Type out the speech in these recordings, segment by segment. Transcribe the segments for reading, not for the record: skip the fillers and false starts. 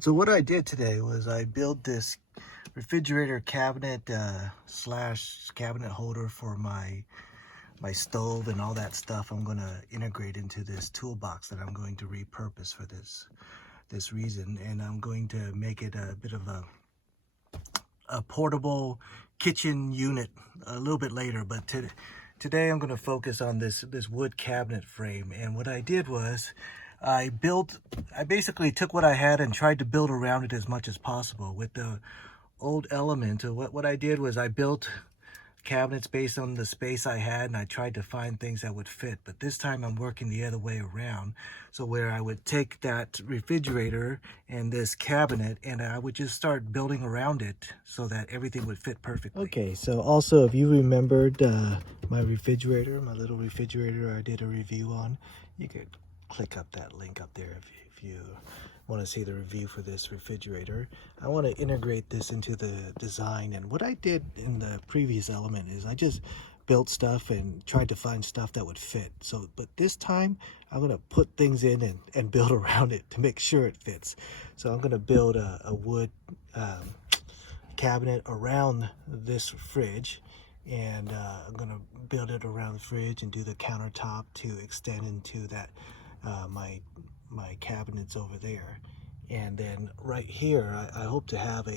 So what I did today was I built this refrigerator cabinet slash cabinet holder for my stove and all that stuff. I'm going to integrate into this toolbox that I'm going to repurpose for this reason, and I'm going to make it a bit of a portable kitchen unit a little bit later. But today I'm going to focus on this wood cabinet frame. And what I did was I basically took what I had and tried to build around it as much as possible with the old element. What I did was I built cabinets based on the space I had, and I tried to find things that would fit. But this time I'm working the other way around. So where I would take that refrigerator and this cabinet and I would just start building around it so that everything would fit perfectly. Okay, so also if you remembered my refrigerator, my little refrigerator I did a review on, you could click up that link up there if you want to see the review for this refrigerator. I want to integrate this into the design, and what I did in the previous element is I just built stuff and tried to find stuff that would fit. But this time I'm going to put things in and build around it to make sure it fits. So I'm going to build a wood cabinet around this fridge, and I'm going to build it around the fridge and do the countertop to extend into that my cabinets over there. And then right here I hope to have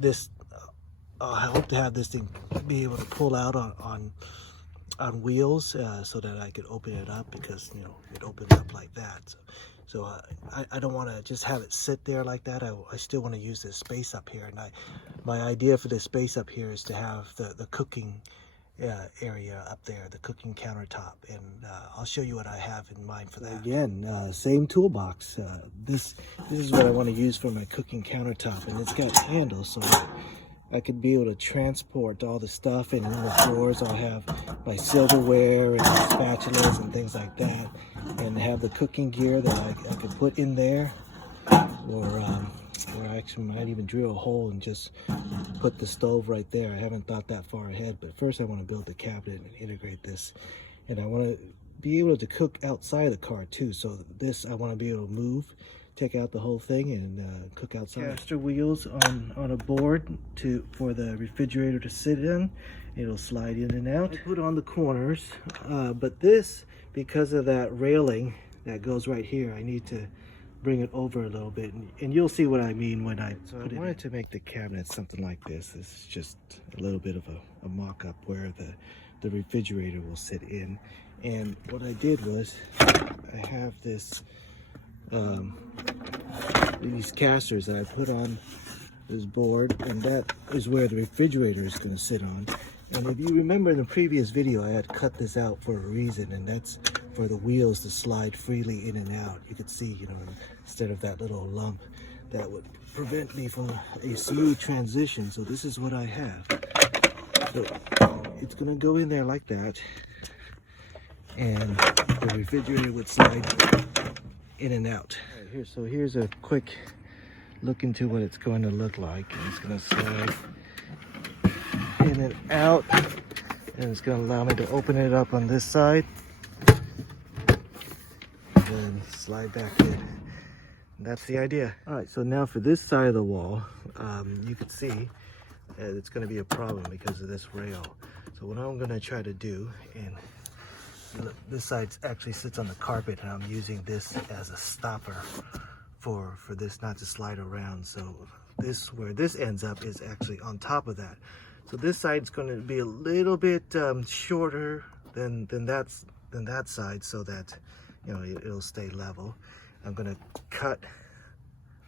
this thing be able to pull out on wheels, so that I could open it up, because it opens up like that. So I don't want to just have it sit there like that. I still want to use this space up here, and my idea for this space up here is to have the cooking area up there, the cooking countertop, and I'll show you what I have in mind for that. Again, same toolbox. This is what I want to use for my cooking countertop, and it's got handles, so I could be able to transport all the stuff, and in the drawers I'll have my silverware and spatulas and things like that, and have the cooking gear that I could put in there, or I actually might even drill a hole and just put the stove right there. I haven't thought that far ahead, but first I want to build the cabinet and integrate this, and I want to be able to cook outside the car too. So this I want to be able to move, take out the whole thing, and cook outside. Caster wheels on a board for the refrigerator to sit in. It'll slide in and out. I put on the corners, but this, because of that railing that goes right here, I need to bring it over a little bit, and you'll see what I mean when I put it in. I wanted to make the cabinet something like this. This is just a little bit of a mock-up where the refrigerator will sit in. And what I did was I have these casters that I put on this board, and that is where the refrigerator is going to sit on. And if you remember in the previous video, I had cut this out for a reason, and that's for the wheels to slide freely in and out. You could see, instead of that little lump that would prevent me from a smooth transition. So this is what I have. So it's going to go in there like that, and the refrigerator would slide in and out. All right, so here's a quick look into what it's going to look like. And it's going to slide in and out, and it's going to allow me to open it up on this side and then slide back in. And that's the idea. All right, so now for this side of the wall, you can see it's going to be a problem because of this rail. So what I'm going to try to do, and this side actually sits on the carpet, and I'm using this as a stopper for this not to slide around. So where this ends up is actually on top of that. So this side is going to be a little bit shorter than that side, so that it'll stay level. I'm going to cut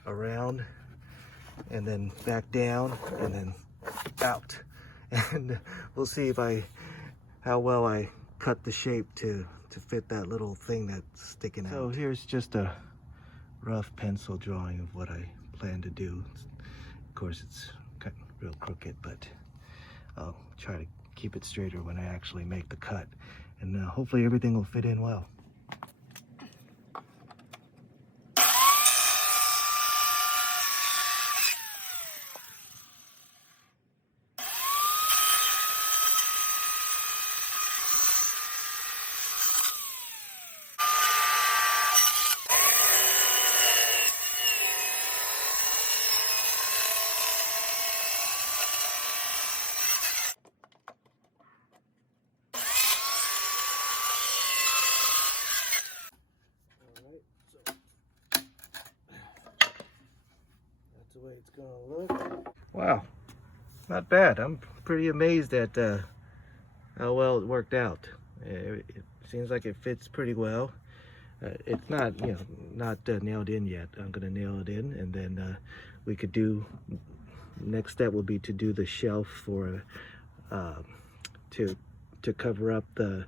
around and then back down and then out, and we'll see how well I cut the shape to fit that little thing that's sticking out. So here's just a rough pencil drawing of what I plan to do. Of course, it's cut real crooked, but I'll try to keep it straighter when I actually make the cut, and hopefully everything will fit in well. the way it's gonna look. Wow, not bad. I'm pretty amazed at how well it worked out. It seems like it fits pretty well. It's not, you know, not nailed in yet. I'm gonna nail it in, and then we could do. Next step will be to do the shelf for to cover up the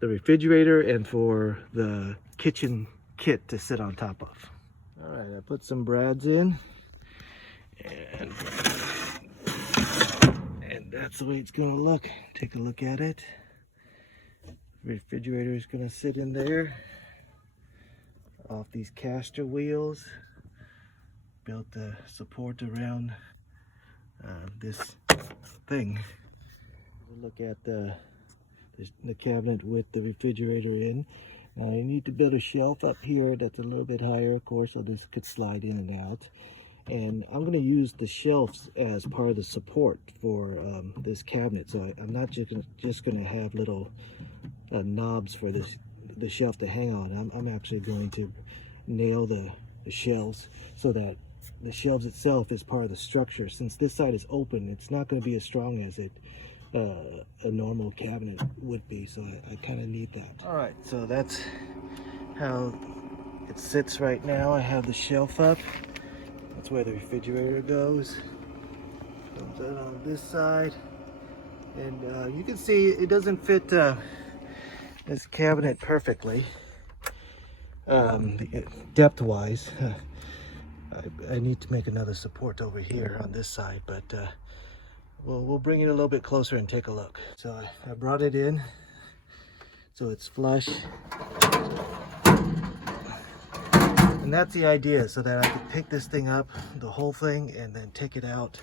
refrigerator and for the kitchen kit to sit on top of. All right, I put some brads in, and that's the way it's gonna look. Take a look at it. Refrigerator is gonna sit in there off these caster wheels. Built the support around this thing. Look at the cabinet with the refrigerator in. Now I need to build a shelf up here that's a little bit higher, of course, so this could slide in and out. And I'm going to use the shelves as part of the support for this cabinet. So I'm not just going to have little knobs for the shelf to hang on. I'm actually going to nail the shelves so that the shelves itself is part of the structure. Since this side is open, it's not going to be as strong as a normal cabinet would be, so I kind of need that. All right, so that's how it sits right now. I have the shelf up. That's where the refrigerator goes. Comes out on this side, and you can see it doesn't fit this cabinet perfectly, depth-wise. I need to make another support over here on this side, but we'll bring it a little bit closer and take a look. So I brought it in so it's flush, and that's the idea, so that I could pick this thing up, the whole thing, and then take it out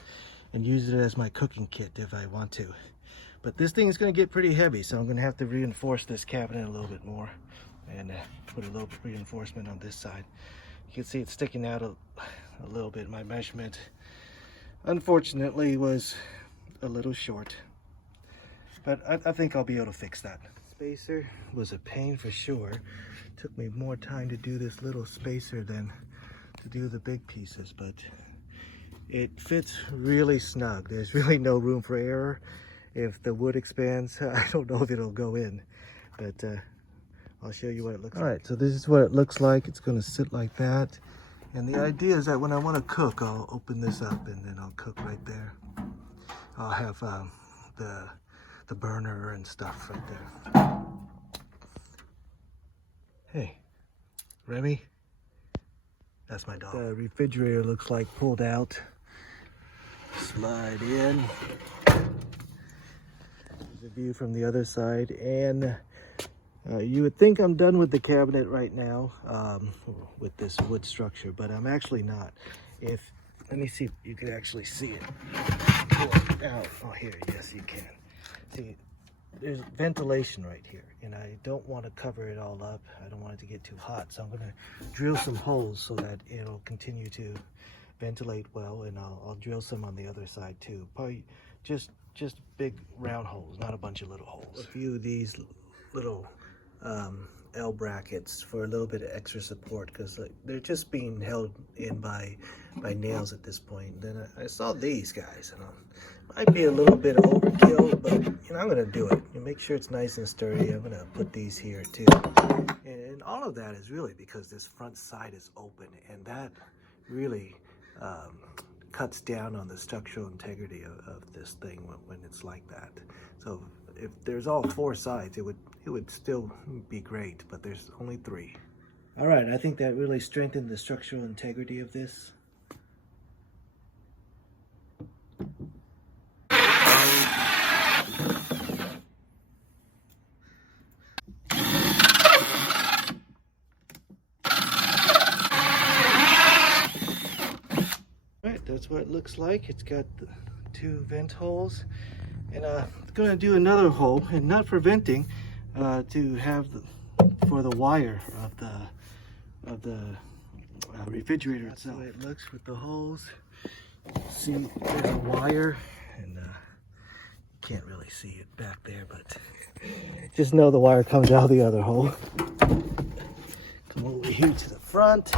and use it as my cooking kit if I want to. But this thing is going to get pretty heavy, so I'm going to have to reinforce this cabinet a little bit more and put a little reinforcement on this side. You can see it's sticking out a little bit. My measurement, unfortunately, was a little short, but I think I'll be able to fix that. Spacer was a pain for sure. Took me more time to do this little spacer than to do the big pieces, but it fits really snug. There's really no room for error. If the wood expands, I don't know if it'll go in, but I'll show you what it looks like. All right, so this is what it looks like. It's going to sit like that. And the idea is that when I want to cook, I'll open this up and then I'll cook right there. I'll have the burner and stuff right there. Hey, Remy, that's my dog. The refrigerator looks like pulled out. Slide in. There's a view from the other side, and you would think I'm done with the cabinet right now with this wood structure, but I'm actually not. Let me see if you can actually see it. Pull it out. Oh, here, yes, you can. See, there's ventilation right here, and I don't want to cover it all up. I don't want it to get too hot, so I'm going to drill some holes so that it'll continue to ventilate well, and I'll drill some on the other side too. Probably just big round holes, not a bunch of little holes. A few of these little L brackets for a little bit of extra support, because they're just being held in by nails at this point. Then I saw these guys, and might be a little bit of overkill, but I'm gonna do it. You make sure it's nice and sturdy. I'm gonna put these here too, and all of that is really because this front side is open, and that really cuts down on the structural integrity of this thing when it's like that. So if there's all four sides, it would still be great, but there's only three. All right, I think that really strengthened the structural integrity of this. That's what it looks like. It's got the two vent holes, and I'm going to do another hole, and not for venting, to have for the wire of the refrigerator itself. That's the way it looks with the holes. See, there's a wire, and you can't really see it back there, but just know the wire comes out the other hole. Come over here to the front.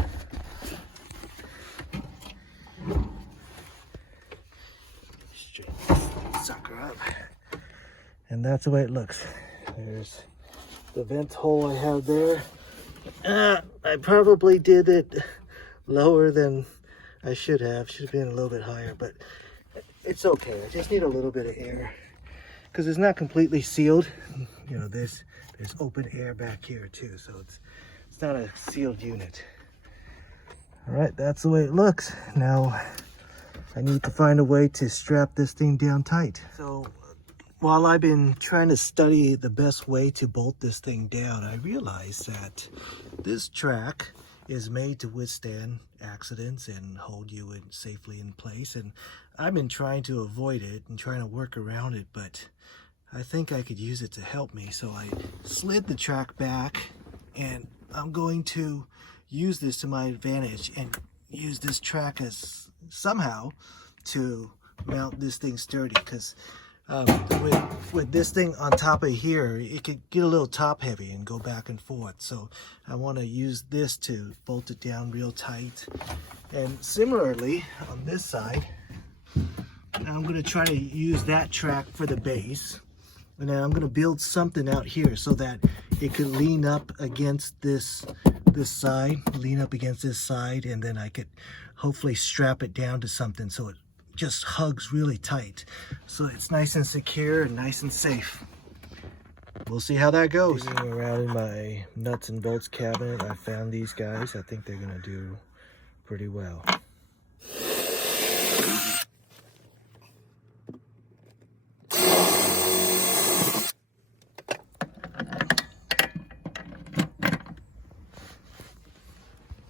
up. And that's the way it looks. There's the vent hole I have there. I probably did it lower than I should have. Should have been a little bit higher, but it's okay. I just need a little bit of air because it's not completely sealed. You know, there's open air back here too, so it's not a sealed unit. All right, that's the way it looks. Now I need to find a way to strap this thing down tight. So while I've been trying to study the best way to bolt this thing down, I realized that this track is made to withstand accidents and hold you safely in place. And I've been trying to avoid it and trying to work around it, but I think I could use it to help me. So I slid the track back, and I'm going to use this to my advantage and use this track as somehow to mount this thing sturdy, because with this thing on top of here, it could get a little top heavy and go back and forth. So I want to use this to bolt it down real tight. And similarly on this side, I'm going to try to use that track for the base, and then I'm going to build something out here so that it could lean up against this side, and then I could hopefully strap it down to something so it just hugs really tight, so it's nice and secure and nice and safe. We'll see how that goes. Digging around in my nuts and bolts cabinet, I found these guys. I think they're gonna do pretty well.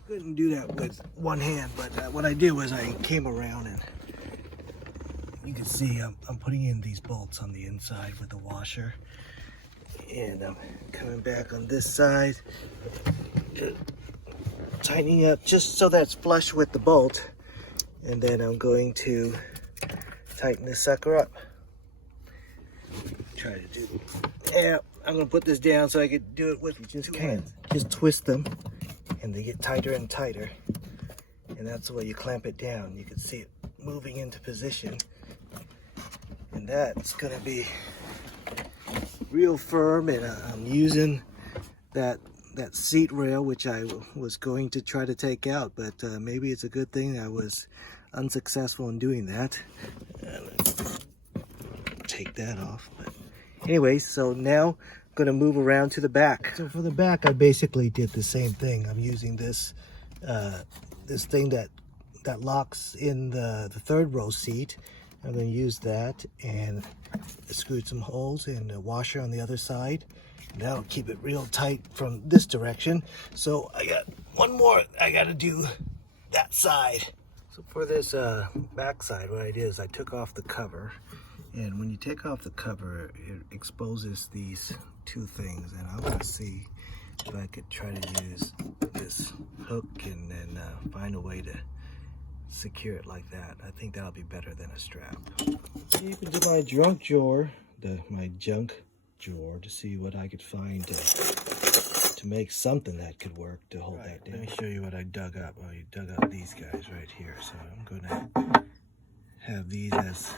Couldn't do that with one hand, but what I did was I came around, and you can see I'm putting in these bolts on the inside with the washer, and I'm coming back on this side, tightening up just so that's flush with the bolt, and then I'm going to tighten this sucker up. Try to do, yeah, I'm gonna put this down so I could do it with two hands. Just twist them, and they get tighter and tighter, and that's the way you clamp it down. You can see it moving into position, and that's gonna be real firm. And I'm using that seat rail, which I was going to try to take out, but maybe it's a good thing I was unsuccessful in doing that. Take that off. But anyway, so now I'm gonna move around to the back. So for the back, I basically did the same thing. I'm using this this thing that locks in the third row seat. I'm going to use that and screw some holes in the washer on the other side. That'll keep it real tight from this direction. So I got one more I got to do that side. So for this back side, what I did is I took off the cover. And when you take off the cover, it exposes these two things. And I'm going to see if I could try to use this hook and then find a way to secure it like that. I think that'll be better than a strap. Deep into my junk drawer, my junk drawer, to see what I could find to make something that could work to hold that down. Let me show you what I dug up. Well, I dug up these guys right here. So I'm gonna have these as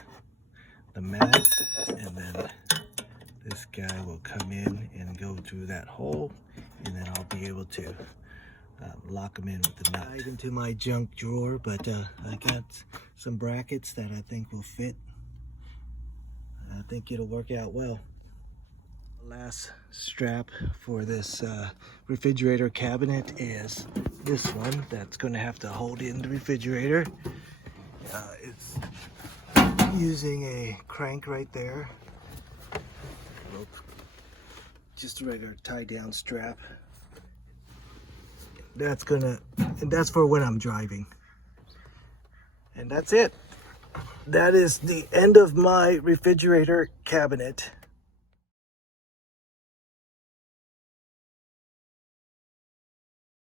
the mat, and then this guy will come in and go through that hole, and then I'll be able to lock them in with the nut. Dive into my junk drawer, but I got some brackets that I think will fit. I think it'll work out well. The last strap for this refrigerator cabinet is this one that's going to have to hold in the refrigerator. It's using a crank right there. Just a regular tie down strap. That's for when I'm driving. And that's it. That is the end of my refrigerator cabinet.